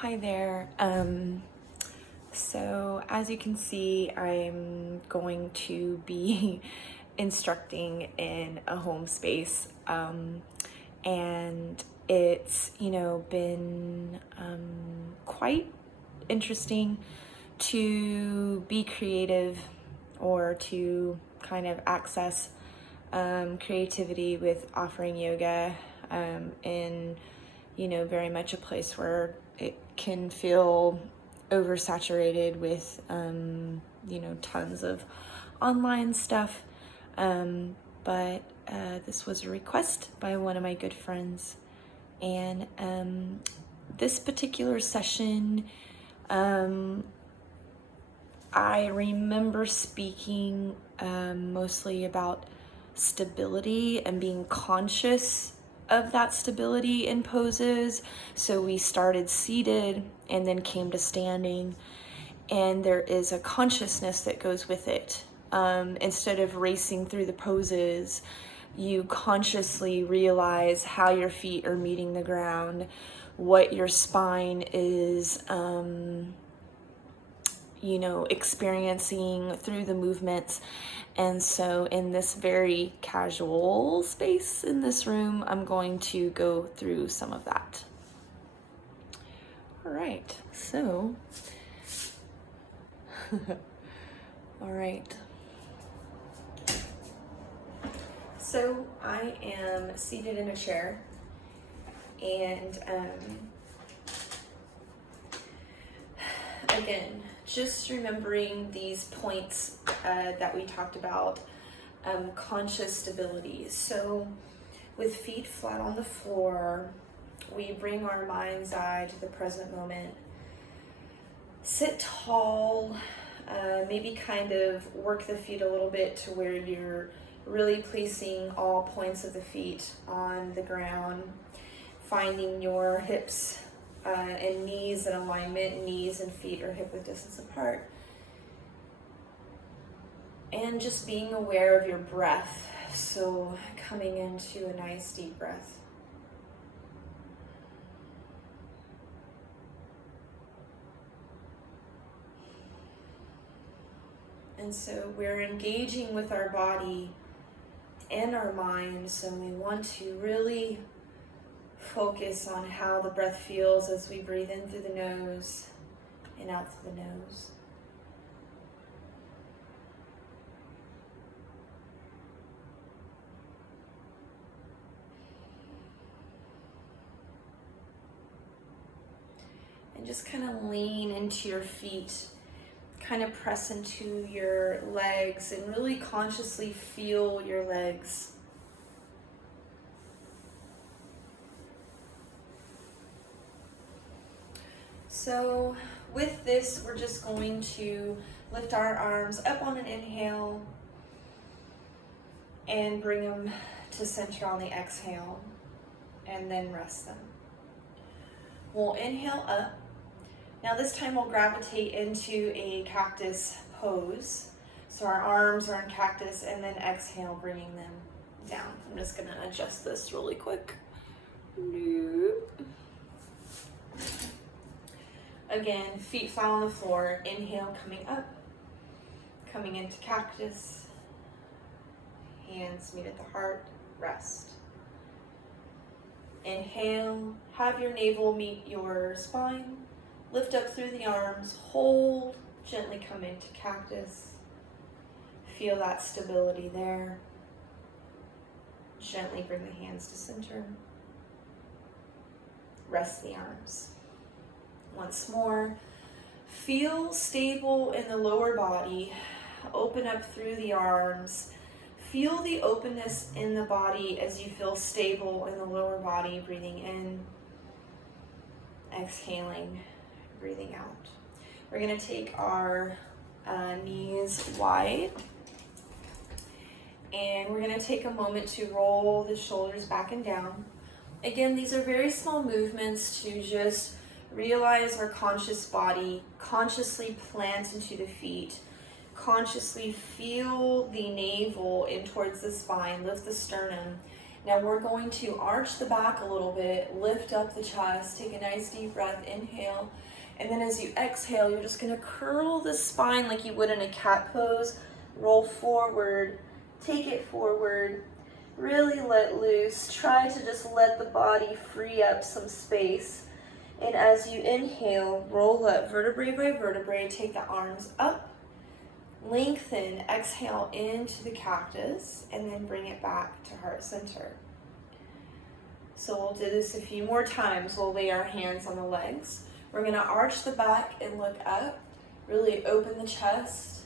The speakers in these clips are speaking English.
Hi there. So as you can see, I'm going to be instructing in a home space, and it's, been quite interesting to be creative or to kind of access creativity with offering yoga in very much a place where it can feel oversaturated with, tons of online stuff. But this was a request by one of my good friends. And this particular session, I remember speaking mostly about stability and being conscious of that stability in poses. So we started seated and then came to standing, and there is a consciousness that goes with it. Instead of racing through the poses, you consciously realize how your feet are meeting the ground, what your spine is experiencing through the movements. And so in this very casual space in this room, I'm going to go through some of that. All right, so, all right. So I am seated in a chair, and again, just remembering these points that we talked about, conscious stability. So with feet flat on the floor, we bring our mind's eye to the present moment. Sit tall, maybe kind of work the feet a little bit to where you're really placing all points of the feet on the ground, finding your hips and knees in alignment. Knees and feet are hip width distance apart. And just being aware of your breath. So coming into a nice deep breath. And so we're engaging with our body and our mind. So we want to really focus on how the breath feels as we breathe in through the nose and out through the nose. And just kind of lean into your feet, kind of press into your legs and really consciously feel your legs. So with this, we're just going to lift our arms up on an inhale and bring them to center on the exhale, and then rest them. We'll inhale up. Now this time we'll gravitate into a cactus pose. So our arms are in cactus, and then exhale, bringing them down. I'm just gonna adjust this really quick. Again, feet flat on the floor. Inhale, coming up, coming into cactus. Hands meet at the heart, rest. Inhale, have your navel meet your spine. Lift up through the arms, hold, gently come into cactus. Feel that stability there. Gently bring the hands to center. Rest the arms. Once more, feel stable in the lower body. Open up through the arms. Feel the openness in the body as you feel stable in the lower body, breathing in, exhaling, breathing out. We're going to take our knees wide, and we're going to take a moment to roll the shoulders back and down. Again, these are very small movements to just realize our conscious body, consciously plant into the feet, consciously feel the navel in towards the spine, lift the sternum, Now we're going to arch the back a little bit, lift up the chest, take a nice deep breath, inhale. And then as you exhale, you're just gonna curl the spine like you would in a cat pose. Roll forward, take it forward, really let loose. Try to just let the body free up some space. And as you inhale, roll up vertebrae by vertebrae, take the arms up, lengthen, exhale into the cactus, and then bring it back to heart center. So we'll do this a few more times. We'll lay our hands on the legs. We're gonna arch the back and look up, really open the chest,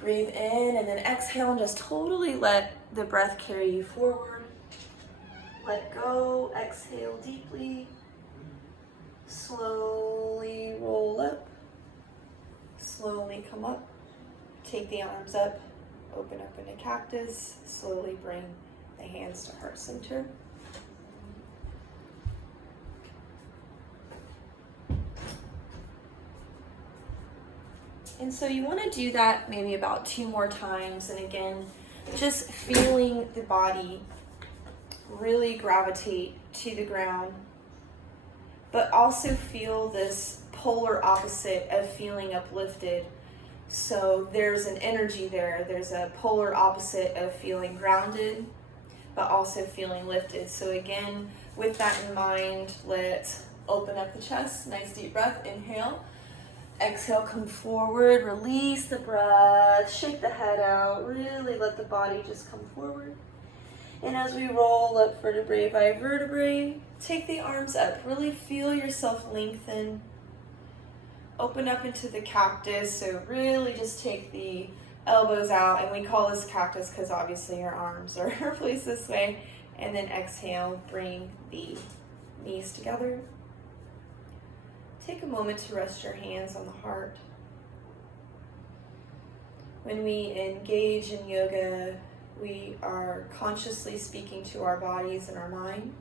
breathe in, and then exhale and just totally let the breath carry you forward. Let go, exhale deeply, slowly roll up, slowly come up, take the arms up, open up into cactus, slowly bring the hands to heart center. And so you want to do that maybe about 2 more times. And again, just feeling the body really gravitate to the ground, but also feel this polar opposite of feeling uplifted. So there's an energy there. There's a polar opposite of feeling grounded, but also feeling lifted. So again, with that in mind, let's open up the chest. Nice deep breath, inhale. Exhale, come forward, release the breath, shake the head out, really let the body just come forward. And as we roll up vertebrae by vertebrae, take the arms up, really feel yourself lengthen. Open up into the cactus, so really just take the elbows out, and we call this cactus because obviously your arms are placed this way. And then exhale, bring the knees together. Take a moment to rest your hands on the heart. When we engage in yoga, we are consciously speaking to our bodies and our mind.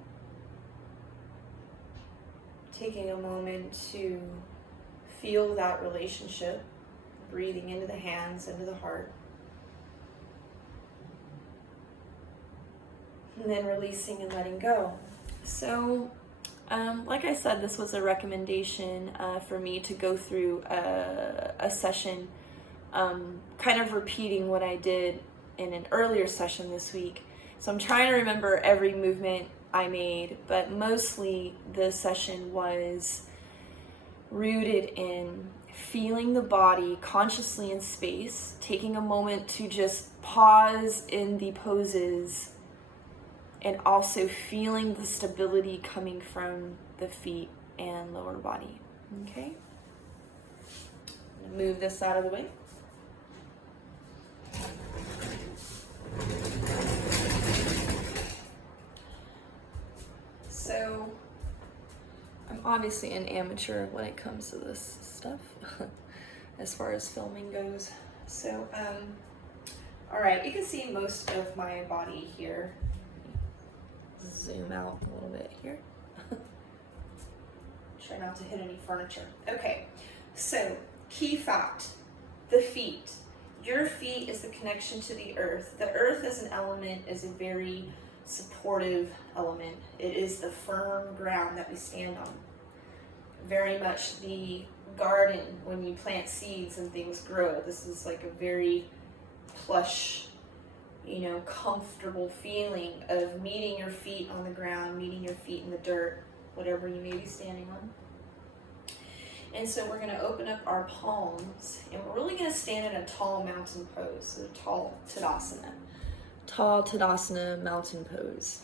Taking a moment to feel that relationship, breathing into the hands, into the heart. And then releasing and letting go. So, like I said, this was a recommendation for me to go through a session, kind of repeating what I did in an earlier session this week. So I'm trying to remember every movement I made, but mostly the session was rooted in feeling the body consciously in space, taking a moment to just pause in the poses, and also feeling the stability coming from the feet and lower body. Okay? I'm gonna move this out of the way. So, I'm obviously an amateur when it comes to this stuff, as far as filming goes. So, all right, you can see most of my body here. Zoom out a little bit here. Try not to hit any furniture. Okay, so key fact, the feet. Your feet is the connection to the earth. The earth as an element is a very supportive element. It is the firm ground that we stand on. Very much the garden when you plant seeds and things grow. This is like a very plush, comfortable feeling of meeting your feet on the ground, meeting your feet in the dirt, whatever you may be standing on. And so we're going to open up our palms, and we're really going to stand in a tall mountain pose, so tall Tadasana. Tall Tadasana mountain pose.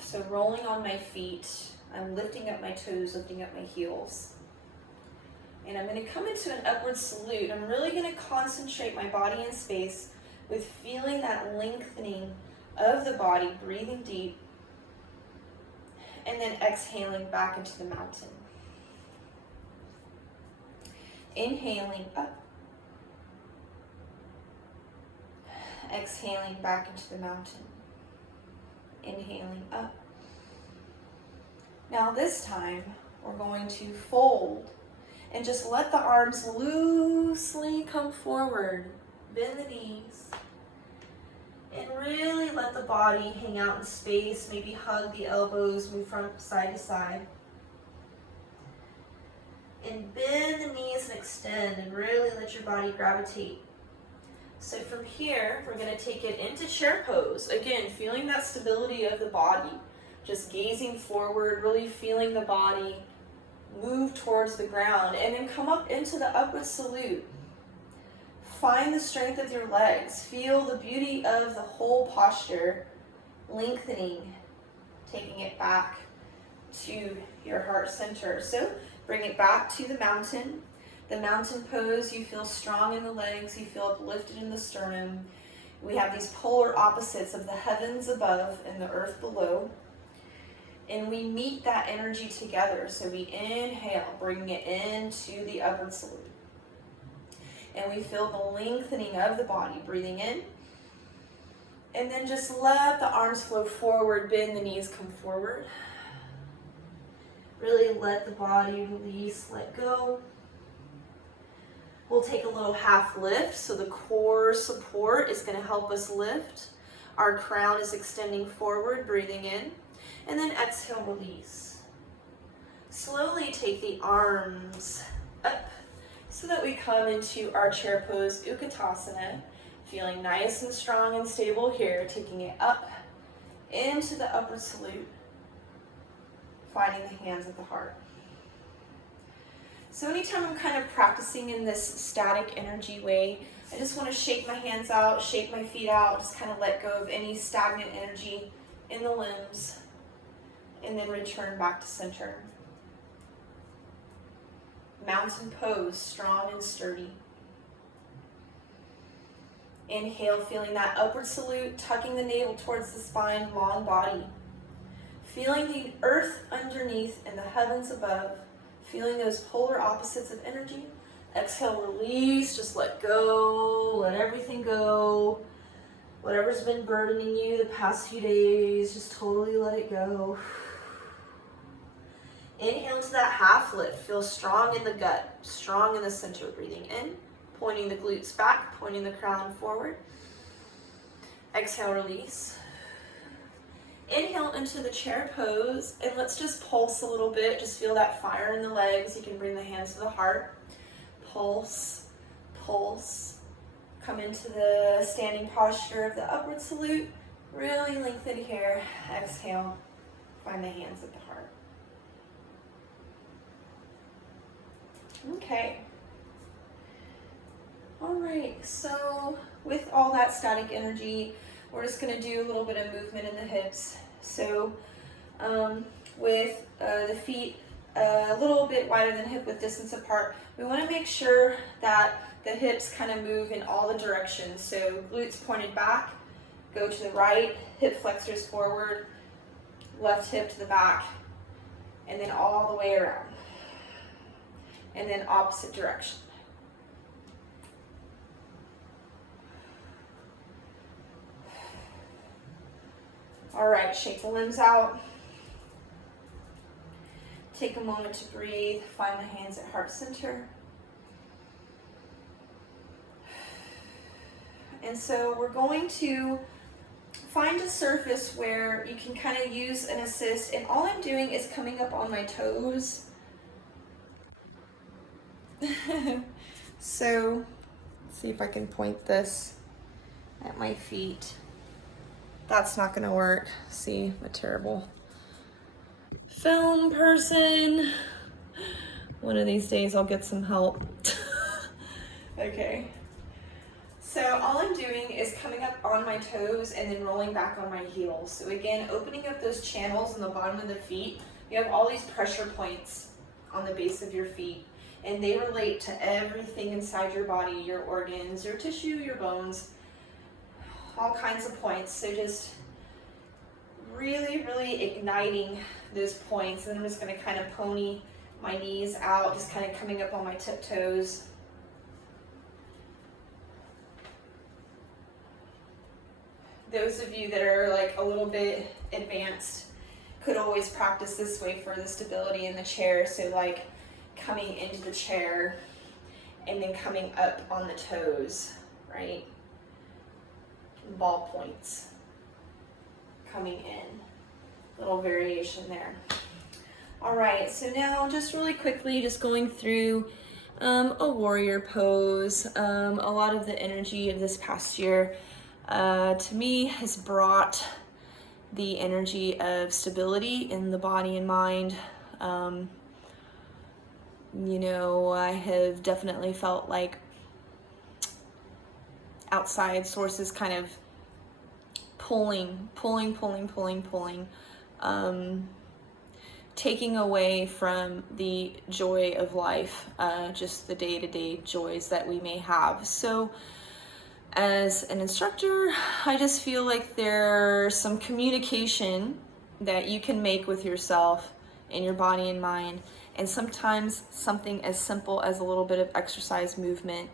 So rolling on my feet, I'm lifting up my toes, lifting up my heels. And I'm going to come into an upward salute. I'm really going to concentrate my body in space with feeling that lengthening of the body, breathing deep, and then exhaling back into the mountain. Inhaling up, exhaling back into the mountain. Inhaling up. Now this time, we're going to fold And just let the arms loosely come forward. Bend the knees. And really let the body hang out in space. Maybe hug the elbows, move from side to side. And bend the knees and extend, and really let your body gravitate. So from here, we're going to take it into chair pose. Again, feeling that stability of the body. Just gazing forward, really feeling the body move towards the ground, and then come up into the upward salute. Find the strength of your legs. Feel the beauty of the whole posture, lengthening, taking it back to your heart center. So bring it back to the mountain. The mountain pose, you feel strong in the legs, you feel uplifted in the sternum. We have these polar opposites of the heavens above and the earth below. And we meet that energy together. So we inhale, bringing it into the upward salute. And we feel the lengthening of the body, breathing in. And then just let the arms flow forward, bend the knees, come forward. Really let the body release, let go. We'll take a little half lift. So the core support is going to help us lift. Our crown is extending forward, breathing in. And then exhale, release. Slowly take the arms up so that we come into our chair pose, Utkatasana. Feeling nice and strong and stable here, taking it up into the upward salute. Finding the hands at the heart. So anytime I'm kind of practicing in this static energy way, I just want to shake my hands out, shake my feet out, just kind of let go of any stagnant energy in the limbs, and then return back to center. Mountain pose, strong and sturdy. Inhale, feeling that upward salute, tucking the navel towards the spine, long body. Feeling the earth underneath and the heavens above. Feeling those polar opposites of energy. Exhale, release, just let go, let everything go. Whatever's been burdening you the past few days, just totally let it go. Inhale into that half lift. Feel strong in the gut, strong in the center. Breathing in, pointing the glutes back, pointing the crown forward. Exhale, release. Inhale into the chair pose, and let's just pulse a little bit. Just feel that fire in the legs. You can bring the hands to the heart. Pulse, pulse. Come into the standing posture of the upward salute. Really lengthen here. Exhale. Find the hands at the heart. Okay. All right, so with all that static energy, we're just going to do a little bit of movement in the hips. So with the feet a little bit wider than hip width distance apart, we want to make sure that the hips kind of move in all the directions. So glutes pointed back, go to the right, hip flexors forward, left hip to the back, and then all the way around. And then opposite direction. All right, shake the limbs out. Take a moment to breathe. Find the hands at heart center. And so we're going to find a surface where you can kind of use an assist. And all I'm doing is coming up on my toes. So, let's see if I can point this at my feet. That's not gonna work. See, I'm a terrible film person. One of these days I'll get some help. Okay. So all I'm doing is coming up on my toes and then rolling back on my heels. So again, opening up those channels in the bottom of the feet. You have all these pressure points on the base of your feet, and they relate to everything inside your body, your organs, your tissue, your bones, all kinds of points. So just really, really igniting those points. And I'm just going to kind of pony my knees out, just kind of coming up on my tiptoes. Those of you that are like a little bit advanced could always practice this way for the stability in the chair. So like coming into the chair and then coming up on the toes, right? Ball points coming in. Little variation there. All right, so now just really quickly, just going through a warrior pose. A lot of the energy of this past year to me has brought the energy of stability in the body and mind. You know, I have definitely felt like outside sources kind of pulling, taking away from the joy of life, just the day-to-day joys that we may have. So as an instructor, I just feel like there's some communication that you can make with yourself in your body and mind. And sometimes something as simple as a little bit of exercise movement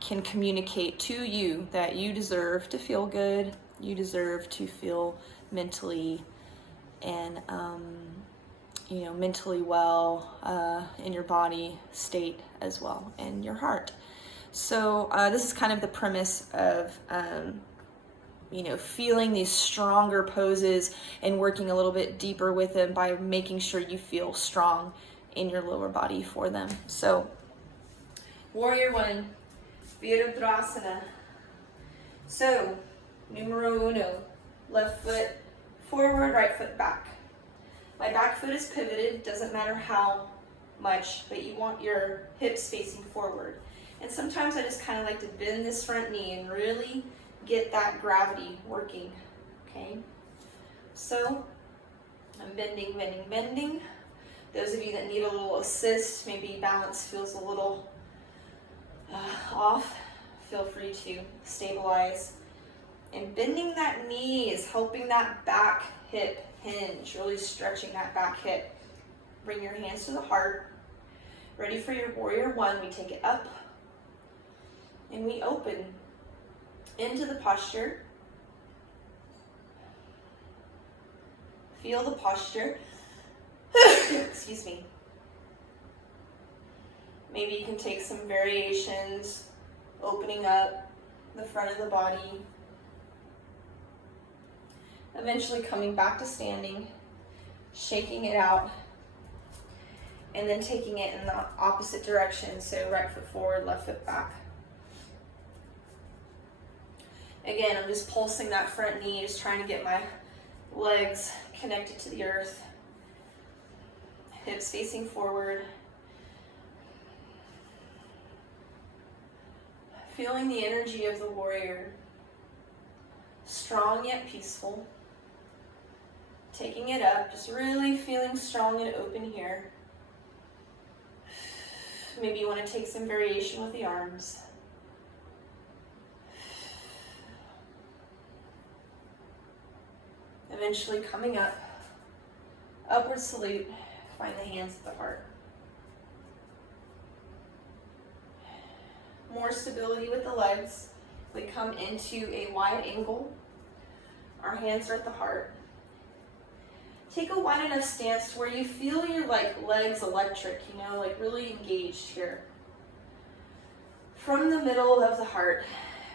can communicate to you that you deserve to feel good, you deserve to feel mentally and mentally well in your body state as well, and your heart. So this is kind of the premise of feeling these stronger poses and working a little bit deeper with them by making sure you feel strong in your lower body for them. So warrior one, Virabhadrasana. So numero uno, left foot forward, right foot back. My back foot is pivoted, doesn't matter how much, but you want your hips facing forward. And sometimes I just kind of like to bend this front knee and really get that gravity working, okay? So I'm bending. Those of you that need a little assist, maybe balance feels a little off, feel free to stabilize. And bending that knee is helping that back hip hinge, really stretching that back hip. Bring your hands to the heart. Ready for your warrior one, we take it up and we open into the posture. Feel the posture. Excuse me. Maybe you can take some variations, opening up the front of the body. Eventually coming back to standing, shaking it out, and then taking it in the opposite direction. So right foot forward, left foot back. Again, I'm just pulsing that front knee, just trying to get my legs connected to the earth. Hips facing forward. Feeling the energy of the warrior. Strong yet peaceful. Taking it up, just really feeling strong and open here. Maybe you want to take some variation with the arms. Eventually coming up, upward salute, find the hands at the heart. More stability with the legs. We come into a wide angle. Our hands are at the heart. Take a wide enough stance to where you feel your legs electric, really engaged here. From the middle of the heart,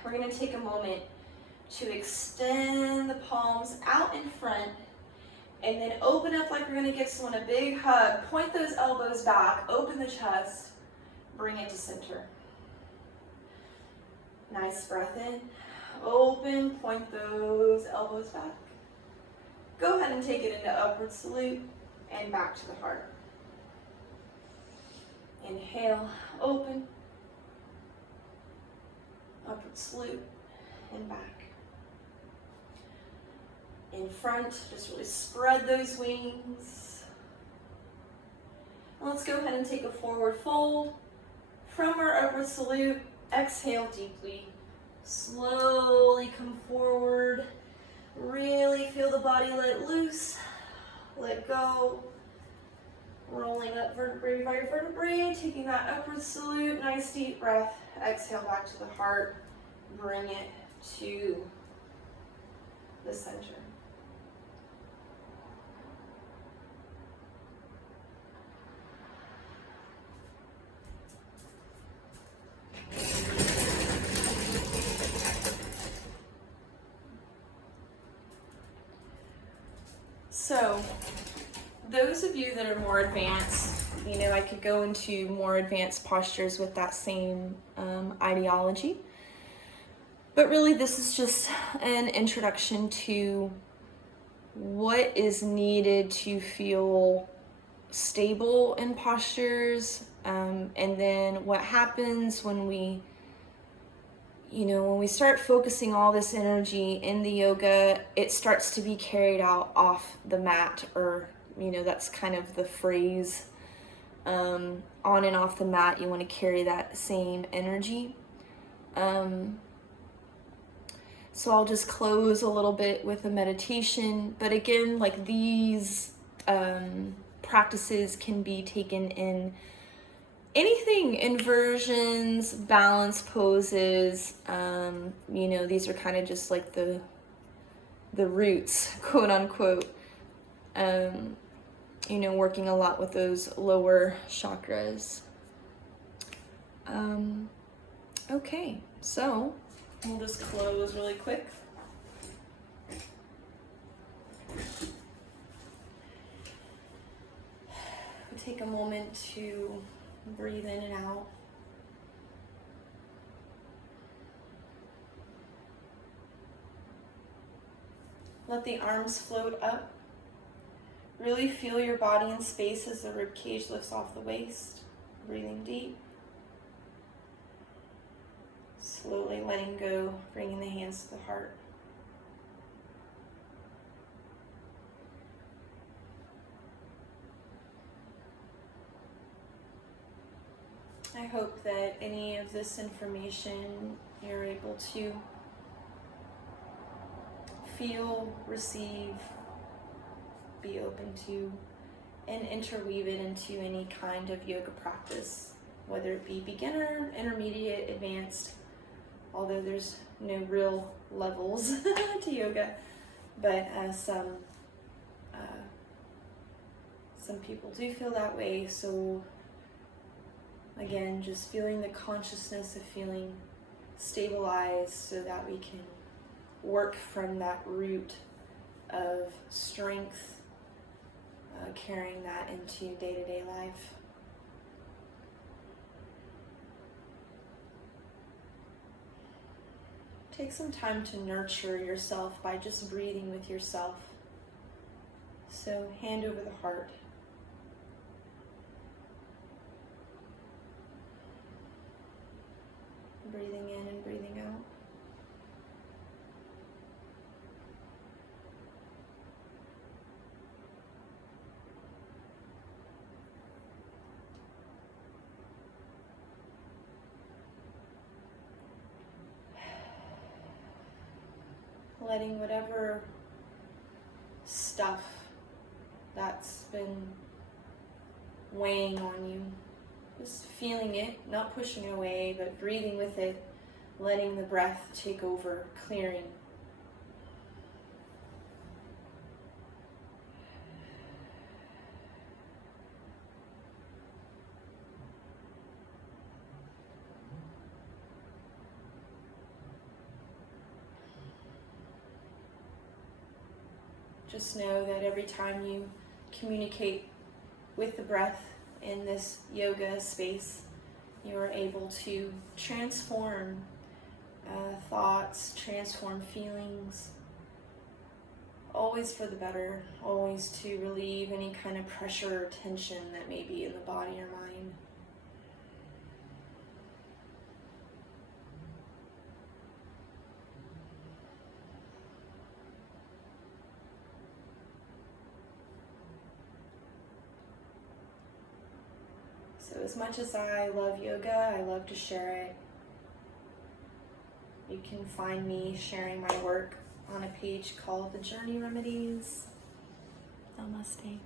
we're going to take a moment to extend the palms out in front and then open up like we're going to give someone a big hug. Point those elbows back, open the chest, bring it to center. Nice breath in, open, point those elbows back. Go ahead and take it into upward salute and back to the heart. Inhale, open, upward salute, and back. In front, just really spread those wings. And let's go ahead and take a forward fold. From our upward salute, exhale deeply. Slowly come forward. Really feel the body let loose. Let go. Rolling up vertebrae by vertebrae, taking that upward salute. Nice deep breath. Exhale back to the heart. Bring it to the center. So those of you that are more advanced, you know, I could go into more advanced postures with that same ideology. But really, this is just an introduction to what is needed to feel stable in postures, and then what happens when we, you know, when we start focusing all this energy in the yoga, it starts to be carried out off the mat, or, you know, that's kind of the phrase, on and off the mat. You want to carry that same energy. So I'll just close a little bit with a meditation. But again, like these practices can be taken in anything, inversions, balance poses. You know, these are kind of just like the roots, quote unquote. You know, working a lot with those lower chakras. Okay, so we'll just close really quick. We take a moment to breathe in and out. Let the arms float up. Really feel your body in space as the rib cage lifts off the waist. Breathing deep. Slowly letting go, bringing the hands to the heart. I hope that any of this information you're able to feel, receive, be open to, and interweave it into any kind of yoga practice, whether it be beginner, intermediate, advanced, although there's no real levels to yoga, but some people do feel that way. So again, just feeling the consciousness of feeling stabilized so that we can work from that root of strength, carrying that into day-to-day life. Take some time to nurture yourself by just breathing with yourself. So hand over the heart. Breathing in and breathing out. Letting whatever stuff that's been weighing on you, just feeling it, not pushing it away, but breathing with it, letting the breath take over, clearing. Just know that every time you communicate with the breath in this yoga space, you are able to transform thoughts, transform feelings, always for the better, always to relieve any kind of pressure or tension that may be in the body or mind. So as much as I love yoga, I love to share it. You can find me sharing my work on a page called The Journey Remedies. Namaste.